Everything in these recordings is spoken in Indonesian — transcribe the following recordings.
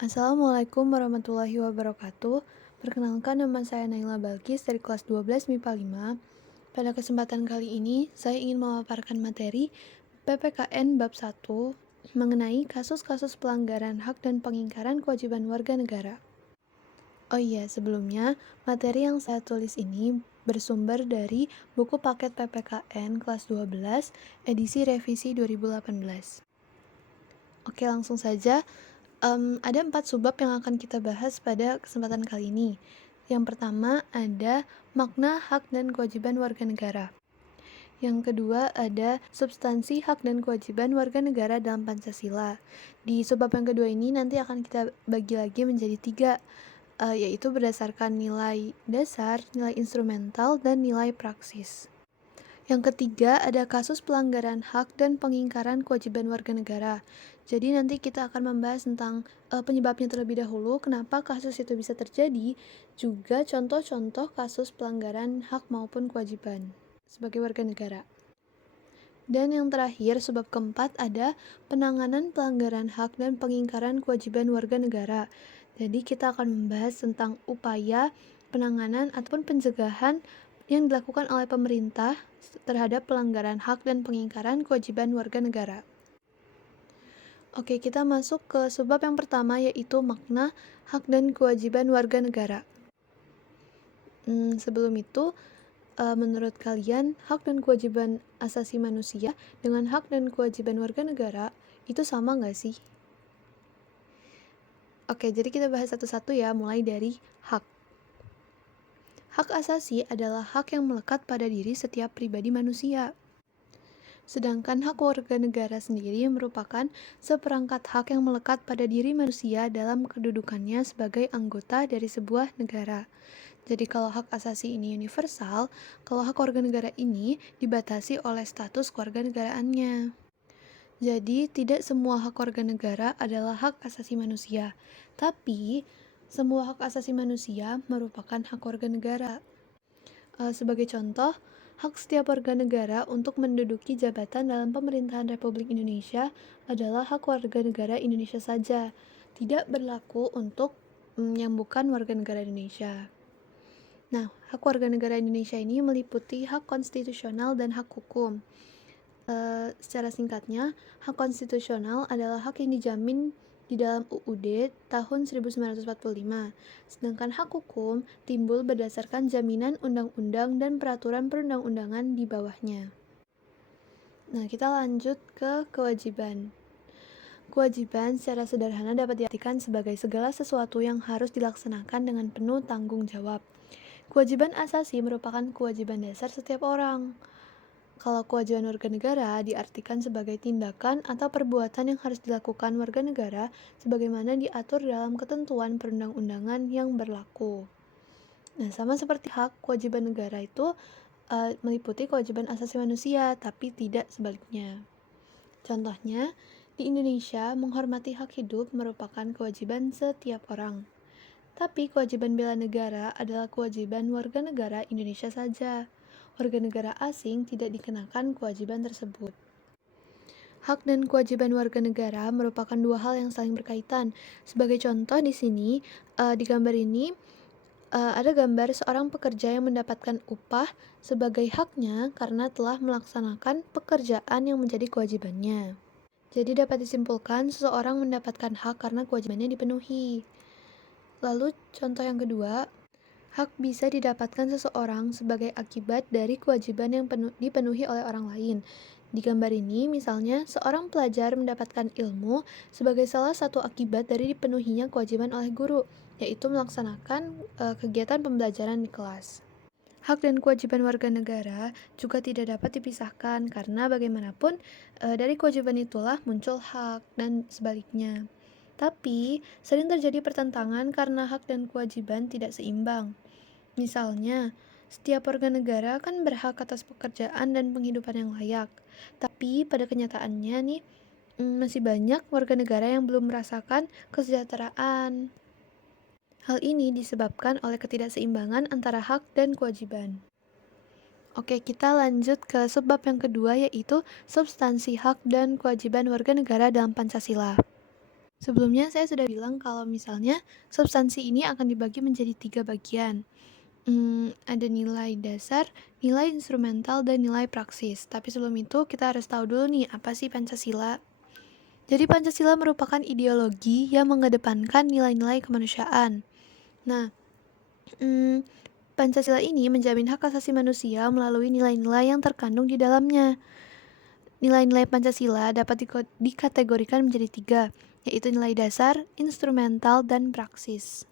Assalamualaikum warahmatullahi wabarakatuh. Perkenalkan, nama saya Naila Balkis dari kelas 12 MIPA 5. Pada kesempatan kali ini, saya ingin memaparkan materi PPKN bab 1 mengenai kasus-kasus pelanggaran hak dan pengingkaran kewajiban warga negara. Oh iya, sebelumnya, materi yang saya tulis ini bersumber dari buku paket PPKN kelas 12 edisi revisi 2018. Oke, langsung saja. Ada 4 subbab yang akan kita bahas pada kesempatan kali ini. Yang pertama ada makna hak dan kewajiban warga negara. Yang kedua ada substansi hak dan kewajiban warga negara dalam Pancasila. Di subbab yang kedua ini nanti akan kita bagi lagi menjadi 3, yaitu berdasarkan nilai dasar, nilai instrumental, dan nilai praksis. Yang ketiga ada kasus pelanggaran hak dan pengingkaran kewajiban warga negara. Jadi nanti kita akan membahas tentang penyebabnya terlebih dahulu, kenapa kasus itu bisa terjadi, juga contoh-contoh kasus pelanggaran hak maupun kewajiban sebagai warga negara. Dan yang terakhir, subbab keempat ada penanganan pelanggaran hak dan pengingkaran kewajiban warga negara. Jadi kita akan membahas tentang upaya penanganan ataupun pencegahan yang dilakukan oleh pemerintah terhadap pelanggaran hak dan pengingkaran kewajiban warga negara. Oke, kita masuk ke subbab yang pertama, yaitu makna hak dan kewajiban warga negara. Sebelum itu, menurut kalian, hak dan kewajiban asasi manusia dengan hak dan kewajiban warga negara itu sama nggak sih? Oke, jadi kita bahas satu-satu ya, mulai dari hak. Hak asasi adalah hak yang melekat pada diri setiap pribadi manusia. Sedangkan hak warga negara sendiri merupakan seperangkat hak yang melekat pada diri manusia dalam kedudukannya sebagai anggota dari sebuah negara. Jadi kalau hak asasi ini universal, kalau hak warga negara ini dibatasi oleh status kewarganegaraannya. Jadi tidak semua hak warga negara adalah hak asasi manusia, tapi semua hak asasi manusia merupakan hak warga negara. Sebagai contoh, hak setiap warga negara untuk menduduki jabatan dalam pemerintahan Republik Indonesia adalah hak warga negara Indonesia saja, tidak berlaku untuk yang bukan warga negara Indonesia. Nah, hak warga negara Indonesia ini meliputi hak konstitusional dan hak hukum. Secara singkatnya, hak konstitusional adalah hak yang dijamin di dalam UUD tahun 1945, sedangkan hak hukum timbul berdasarkan jaminan undang-undang dan peraturan perundang-undangan di bawahnya. Nah, kita lanjut ke kewajiban. Kewajiban secara sederhana dapat diartikan sebagai segala sesuatu yang harus dilaksanakan dengan penuh tanggung jawab. Kewajiban asasi merupakan kewajiban dasar setiap orang. Kalau kewajiban warga negara diartikan sebagai tindakan atau perbuatan yang harus dilakukan warga negara sebagaimana diatur dalam ketentuan perundang-undangan yang berlaku. Nah, sama seperti hak, kewajiban negara itu meliputi kewajiban asasi manusia, tapi tidak sebaliknya. Contohnya, di Indonesia, menghormati hak hidup merupakan kewajiban setiap orang. Tapi kewajiban bela negara adalah kewajiban warga negara Indonesia saja. Warga negara asing tidak dikenakan kewajiban tersebut. Hak dan kewajiban warga negara merupakan dua hal yang saling berkaitan. Sebagai contoh di sini, di gambar ini ada gambar seorang pekerja yang mendapatkan upah sebagai haknya karena telah melaksanakan pekerjaan yang menjadi kewajibannya. Jadi dapat disimpulkan seseorang mendapatkan hak karena kewajibannya dipenuhi. Lalu contoh yang kedua, hak bisa didapatkan seseorang sebagai akibat dari kewajiban yang dipenuhi oleh orang lain. Di gambar ini, misalnya, seorang pelajar mendapatkan ilmu sebagai salah satu akibat dari dipenuhinya kewajiban oleh guru, yaitu melaksanakan kegiatan pembelajaran di kelas. Hak dan kewajiban warga negara juga tidak dapat dipisahkan karena bagaimanapun dari kewajiban itulah muncul hak dan sebaliknya. Tapi, sering terjadi pertentangan karena hak dan kewajiban tidak seimbang. Misalnya, setiap warga negara kan berhak atas pekerjaan dan penghidupan yang layak. Tapi pada kenyataannya nih, masih banyak warga negara yang belum merasakan kesejahteraan. Hal ini disebabkan oleh ketidakseimbangan antara hak dan kewajiban. Oke, kita lanjut ke subbab yang kedua, yaitu substansi hak dan kewajiban warga negara dalam Pancasila. Sebelumnya saya sudah bilang kalau misalnya substansi ini akan dibagi menjadi 3 bagian. Ada nilai dasar, nilai instrumental, dan nilai praksis. Tapi sebelum itu kita harus tahu dulu nih apa sih Pancasila. Jadi Pancasila merupakan ideologi yang mengedepankan nilai-nilai kemanusiaan. Nah, mm, Pancasila ini menjamin hak asasi manusia melalui nilai-nilai yang terkandung di dalamnya. Nilai-nilai Pancasila dapat dikategorikan menjadi 3, yaitu nilai dasar, instrumental, dan praksis.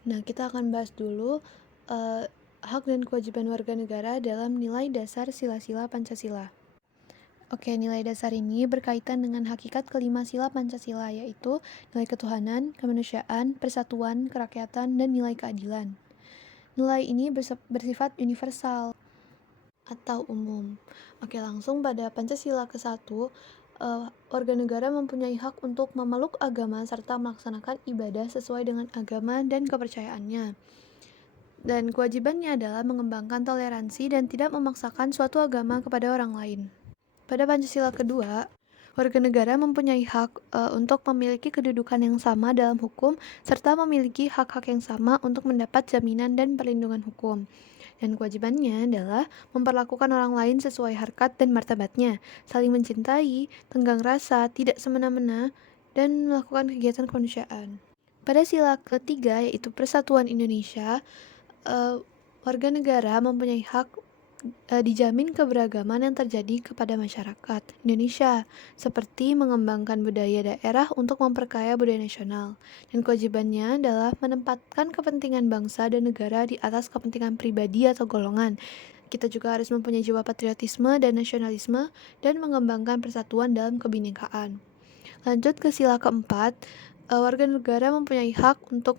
Nah, kita akan bahas dulu hak dan kewajiban warga negara dalam nilai dasar sila-sila Pancasila. Oke, nilai dasar ini berkaitan dengan hakikat kelima sila Pancasila, yaitu nilai ketuhanan, kemanusiaan, persatuan, kerakyatan, dan nilai keadilan. Nilai ini bersifat universal atau umum. Oke, langsung pada Pancasila ke-1, warga negara mempunyai hak untuk memeluk agama serta melaksanakan ibadah sesuai dengan agama dan kepercayaannya. Dan kewajibannya adalah mengembangkan toleransi dan tidak memaksakan suatu agama kepada orang lain. Pada Pancasila kedua, warga negara mempunyai hak untuk memiliki kedudukan yang sama dalam hukum serta memiliki hak-hak yang sama untuk mendapat jaminan dan perlindungan hukum. Dan kewajibannya adalah memperlakukan orang lain sesuai harkat dan martabatnya, saling mencintai, tenggang rasa, tidak semena-mena, dan melakukan kegiatan kemanusiaan. Pada sila ketiga, yaitu Persatuan Indonesia, warga negara mempunyai hak dijamin keberagaman yang terjadi kepada masyarakat Indonesia, seperti mengembangkan budaya daerah untuk memperkaya budaya nasional. Dan kewajibannya adalah menempatkan kepentingan bangsa dan negara di atas kepentingan pribadi atau golongan. Kita juga harus mempunyai jiwa patriotisme dan nasionalisme dan mengembangkan persatuan dalam kebinekaan. Lanjut ke sila keempat, warga negara mempunyai hak untuk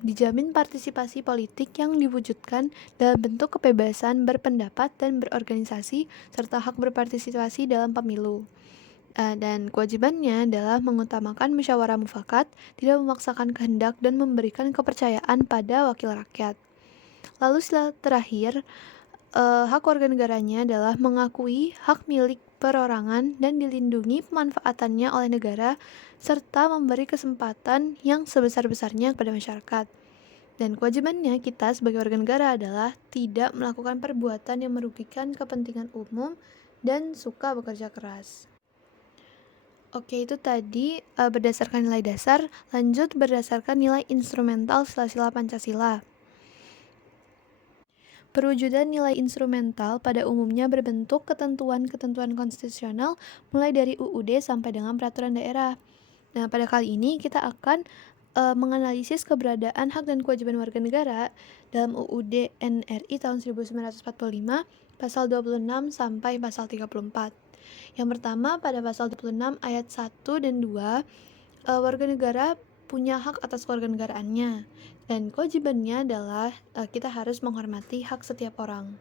dijamin partisipasi politik yang diwujudkan dalam bentuk kebebasan berpendapat dan berorganisasi serta hak berpartisipasi dalam pemilu. Dan kewajibannya adalah mengutamakan musyawarah mufakat, tidak memaksakan kehendak dan memberikan kepercayaan pada wakil rakyat. Lalu sila terakhir, hak warga negaranya adalah mengakui hak milik perorangan dan dilindungi pemanfaatannya oleh negara serta memberi kesempatan yang sebesar-besarnya kepada masyarakat. Dan kewajibannya kita sebagai warga negara adalah tidak melakukan perbuatan yang merugikan kepentingan umum dan suka bekerja keras. Oke, itu tadi berdasarkan nilai dasar. Lanjut berdasarkan nilai instrumental sila-sila Pancasila. Perwujudan nilai instrumental pada umumnya berbentuk ketentuan-ketentuan konstitusional mulai dari UUD sampai dengan peraturan daerah. Nah, pada kali ini kita akan menganalisis keberadaan hak dan kewajiban warga negara dalam UUD NRI tahun 1945, pasal 26 sampai pasal 34. Yang pertama, pada pasal 26 ayat 1 dan 2, warga negara punya hak atas kewarganegaraannya, dan kewajibannya adalah kita harus menghormati hak setiap orang.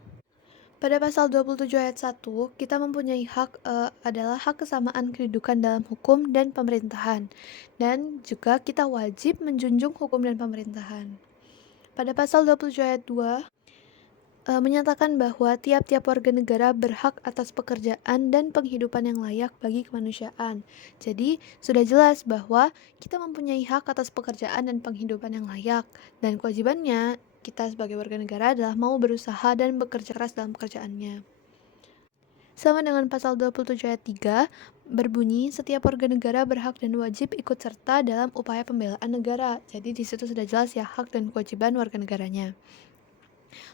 Pada pasal 27 ayat 1, kita mempunyai hak adalah hak kesamaan kedudukan dalam hukum dan pemerintahan, dan juga kita wajib menjunjung hukum dan pemerintahan. Pada pasal 27 ayat 2, menyatakan bahwa tiap-tiap warga negara berhak atas pekerjaan dan penghidupan yang layak bagi kemanusiaan. Jadi, sudah jelas bahwa kita mempunyai hak atas pekerjaan dan penghidupan yang layak, dan kewajibannya kita sebagai warga negara adalah mau berusaha dan bekerja keras dalam pekerjaannya. Sama dengan pasal 27 ayat 3, berbunyi setiap warga negara berhak dan wajib ikut serta dalam upaya pembelaan negara. Jadi di situ sudah jelas ya hak dan kewajiban warga negaranya.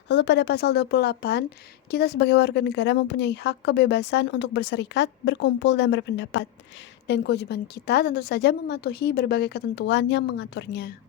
Lalu pada pasal 28, kita sebagai warga negara mempunyai hak kebebasan untuk berserikat, berkumpul, dan berpendapat. Dan kewajiban kita tentu saja mematuhi berbagai ketentuan yang mengaturnya.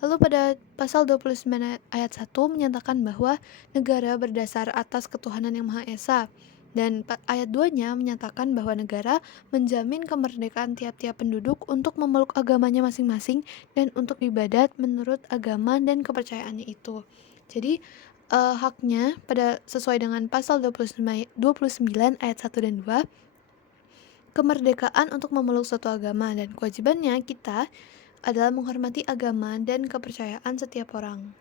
Lalu pada pasal 29 ayat 1 menyatakan bahwa negara berdasar atas ketuhanan yang Maha Esa. Dan ayat 2-nya menyatakan bahwa negara menjamin kemerdekaan tiap-tiap penduduk untuk memeluk agamanya masing-masing dan untuk ibadat menurut agama dan kepercayaannya itu. Jadi haknya pada sesuai dengan pasal 29 ayat 1 dan 2, kemerdekaan untuk memeluk suatu agama, dan kewajibannya kita adalah menghormati agama dan kepercayaan setiap orang.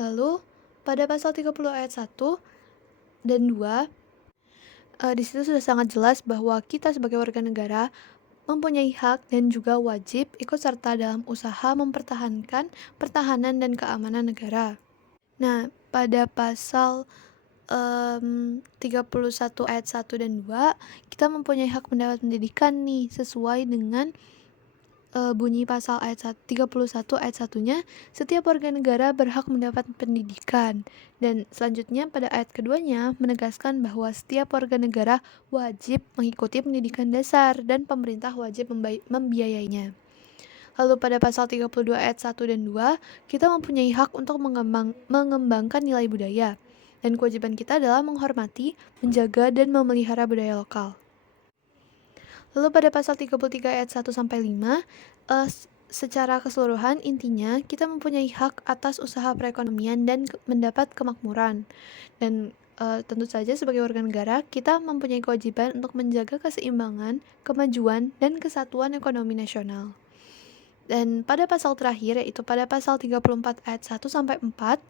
Lalu pada pasal 30 ayat 1 dan 2 Di situ sudah sangat jelas bahwa kita sebagai warga negara mempunyai hak dan juga wajib ikut serta dalam usaha mempertahankan pertahanan dan keamanan negara. Nah, pada pasal 31 ayat 1 dan 2, kita mempunyai hak mendapat pendidikan nih sesuai dengan bunyi pasal ayat 31 ayat 1-nya, setiap warga negara berhak mendapat pendidikan. Dan selanjutnya pada ayat keduanya menegaskan bahwa setiap warga negara wajib mengikuti pendidikan dasar dan pemerintah wajib membiayainya. Lalu pada pasal 32 ayat 1 dan 2, kita mempunyai hak untuk mengembangkan nilai budaya. Dan kewajiban kita adalah menghormati, menjaga, dan memelihara budaya lokal. Lalu pada pasal 33 ayat 1 sampai 5, secara keseluruhan intinya kita mempunyai hak atas usaha perekonomian dan mendapat kemakmuran. Dan tentu saja sebagai warga negara kita mempunyai kewajiban untuk menjaga keseimbangan, kemajuan, dan kesatuan ekonomi nasional. Dan pada pasal terakhir, yaitu pada pasal 34 ayat 1 sampai 4,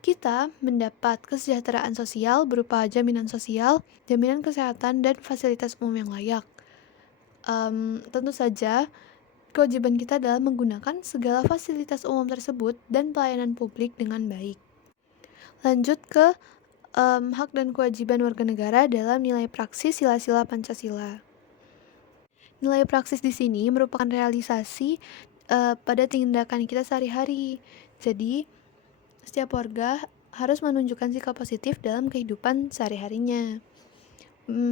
kita mendapat kesejahteraan sosial berupa jaminan sosial, jaminan kesehatan, dan fasilitas umum yang layak. Tentu saja kewajiban kita adalah menggunakan segala fasilitas umum tersebut dan pelayanan publik dengan baik. Lanjut ke hak dan kewajiban warga negara dalam nilai praksis sila-sila Pancasila. Nilai praksis di sini merupakan realisasi pada tindakan kita sehari-hari. Jadi, setiap warga harus menunjukkan sikap positif dalam kehidupan sehari-harinya.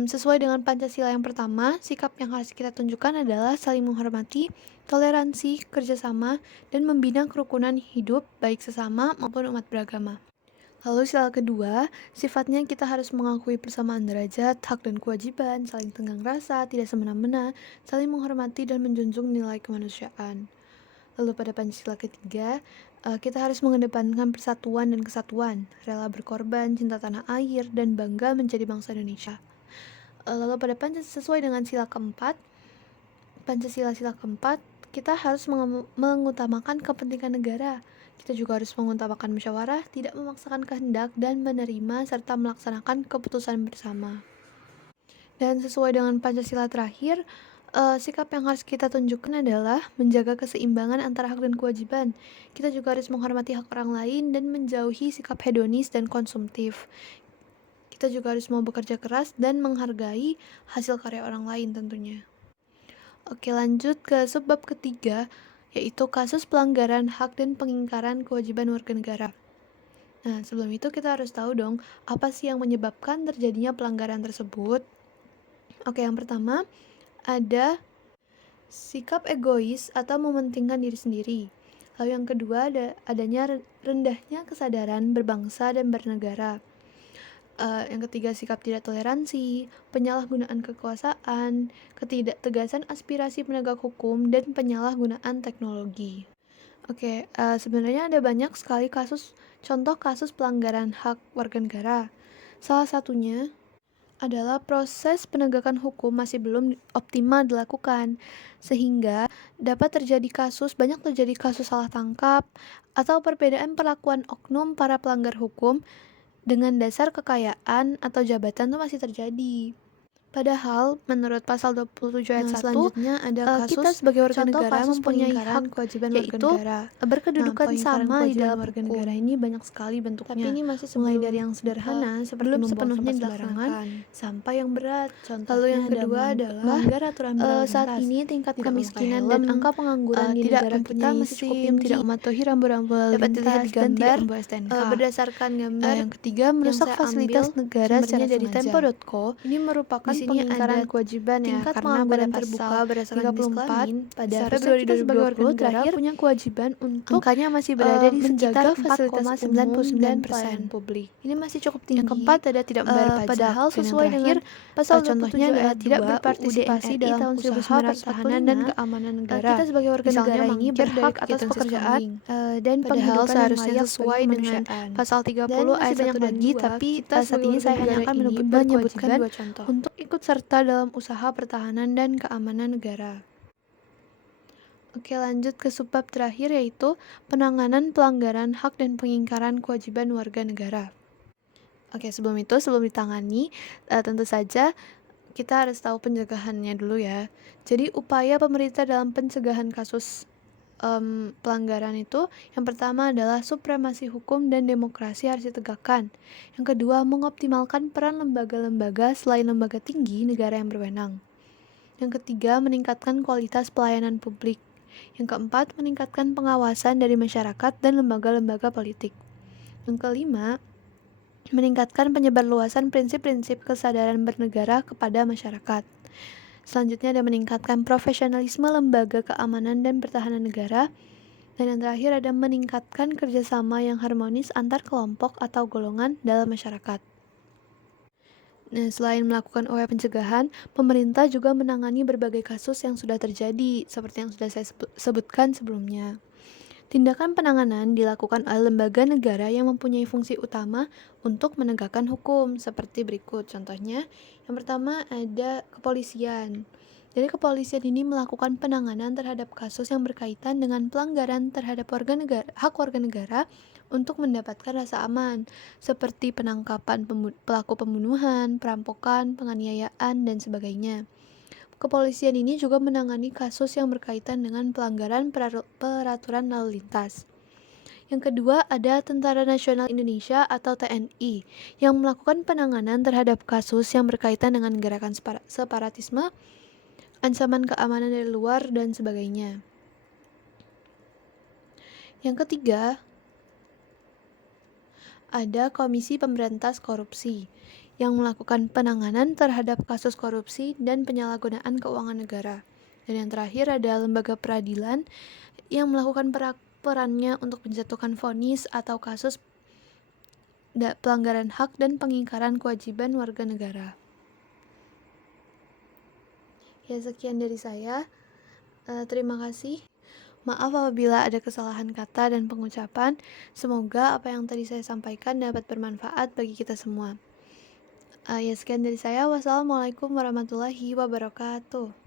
Sesuai dengan Pancasila yang pertama, sikap yang harus kita tunjukkan adalah saling menghormati, toleransi, kerjasama, dan membina kerukunan hidup baik sesama maupun umat beragama. Lalu sila kedua, sifatnya kita harus mengakui persamaan derajat, hak dan kewajiban, saling tenggang rasa, tidak semena-mena, saling menghormati dan menjunjung nilai kemanusiaan. Lalu pada Pancasila ketiga, kita harus mengedepankan persatuan dan kesatuan, rela berkorban, cinta tanah air, dan bangga menjadi bangsa Indonesia. Lalu pada sesuai dengan sila keempat, Pancasila sila keempat, kita harus mengutamakan kepentingan negara. Kita juga harus mengutamakan musyawarah, tidak memaksakan kehendak, dan menerima serta melaksanakan keputusan bersama. Dan sesuai dengan Pancasila terakhir, sikap yang harus kita tunjukkan adalah menjaga keseimbangan antara hak dan kewajiban. Kita juga harus menghormati hak orang lain dan menjauhi sikap hedonis dan konsumtif. Kita juga harus mau bekerja keras dan menghargai hasil karya orang lain tentunya. Oke, lanjut ke subbab ketiga, yaitu kasus pelanggaran hak dan pengingkaran kewajiban warga negara. Nah, sebelum itu kita harus tahu dong, apa sih yang menyebabkan terjadinya pelanggaran tersebut? Oke, yang pertama, ada sikap egois atau mementingkan diri sendiri. Lalu yang kedua, adanya rendahnya kesadaran berbangsa dan bernegara. Yang ketiga, sikap tidak toleransi, penyalahgunaan kekuasaan, ketidaktegasan aspirasi penegak hukum, dan penyalahgunaan teknologi. Oke, sebenarnya ada banyak sekali contoh kasus pelanggaran hak warga negara. Salah satunya adalah proses penegakan hukum masih belum optimal dilakukan, sehingga banyak terjadi kasus salah tangkap atau perbedaan perlakuan oknum para pelanggar hukum dengan dasar kekayaan atau jabatan itu masih terjadi. Padahal menurut pasal 27 ayat 1, selanjutnya ada kasus kita sebagai warga contoh negara kasus mempunyai pengingkaran hak kewajiban warga yaitu negara. berkedudukan Pengingkaran sama di kewajiban dalam warga hukum. negara ini banyak sekali bentuknya. Tapi ini masih mulai dari yang sederhana seperti belum membuang sepenuhnya sampah dilaksanakan sembarangan, sampai yang berat. Contohnya Lalu yang ada kedua adalah melanggar aturan berlalu saat lintas, ini tingkat tidak kemiskinan memakai dan helm, angka pengangguran di tidak negara kita mempunyai masih cukup SIM, tinggi. tidak mematuhi rambu-rambu lalu Dapat dilihat lintas, di dan tidak gambar membawa STNK. berdasarkan gambar Yang ketiga, merusak saya fasilitas ambil negara secara sumbernya dari sengaja. tempo.co. Ini merupakan Di sini pengingkaran ada kewajiban ya, tingkat karena pada pengangguran pasal terbuka berdasarkan jenis 34 kelamin, pada seharusnya Februari kita sebagai warga 2020 negara terakhir punya kewajiban untuk angkanya masih berada di menjaga sekitar fasilitas umum 4,99% dan pelayanan publik. Ini masih cukup tinggi. Yang keempat ada tidak membayar pajak. Padahal Dan yang sesuai dengan terakhir, pasal contohnya 27 adalah ayat tidak 2 berpartisipasi UUD dalam tahun usaha pertahanan dan 1945, keamanan negara. kita sebagai warga Misalnya negara ini mangkir berhak dari atas kegiatan pekerjaan siskamling. dan Padahal penghidupan yang seharusnya layak sesuai sebagai dengan kemanusiaan. pasal 30 Dan masih ayat 1 banyak dan lagi, 2, tapi kita saat sebagai ini warga saya hanya negara akan ini menyebutkan berkewajiban 2 contoh untuk ikut serta dalam usaha pertahanan dan keamanan negara. Oke, lanjut ke subbab terakhir yaitu penanganan pelanggaran hak dan pengingkaran kewajiban warga negara. Oke, sebelum ditangani, tentu saja kita harus tahu pencegahannya dulu ya. Jadi upaya pemerintah dalam pencegahan kasus pelanggaran itu, yang pertama adalah supremasi hukum dan demokrasi harus ditegakkan. Yang kedua, mengoptimalkan peran lembaga-lembaga selain lembaga tinggi negara yang berwenang. Yang ketiga, meningkatkan kualitas pelayanan publik. Yang keempat, meningkatkan pengawasan dari masyarakat dan lembaga-lembaga politik. Yang kelima, meningkatkan penyebarluasan prinsip-prinsip kesadaran bernegara kepada masyarakat. Selanjutnya ada meningkatkan profesionalisme lembaga keamanan dan pertahanan negara. Dan yang terakhir ada meningkatkan kerjasama yang harmonis antar kelompok atau golongan dalam masyarakat. Nah, selain melakukan upaya pencegahan, pemerintah juga menangani berbagai kasus yang sudah terjadi, seperti yang sudah saya sebutkan sebelumnya. Tindakan penanganan dilakukan oleh lembaga negara yang mempunyai fungsi utama untuk menegakkan hukum, seperti berikut contohnya. Yang pertama ada kepolisian. Jadi kepolisian ini melakukan penanganan terhadap kasus yang berkaitan dengan pelanggaran terhadap hak warga negara untuk mendapatkan rasa aman, seperti penangkapan pelaku pembunuhan, perampokan, penganiayaan, dan sebagainya. Kepolisian ini juga menangani kasus yang berkaitan dengan pelanggaran peraturan lalu lintas. Yang kedua ada Tentara Nasional Indonesia atau TNI yang melakukan penanganan terhadap kasus yang berkaitan dengan gerakan separatisme, ancaman keamanan dari luar, dan sebagainya. Yang ketiga ada Komisi Pemberantas Korupsi yang melakukan penanganan terhadap kasus korupsi dan penyalahgunaan keuangan negara. Dan yang terakhir ada lembaga peradilan yang melakukan perannya untuk menjatuhkan vonis atau kasus pelanggaran hak dan pengingkaran kewajiban warga negara. Ya, sekian dari saya. Terima kasih. Maaf apabila ada kesalahan kata dan pengucapan. Semoga apa yang tadi saya sampaikan dapat bermanfaat bagi kita semua. Ya, sekian dari saya. Wassalamualaikum warahmatullahi wabarakatuh.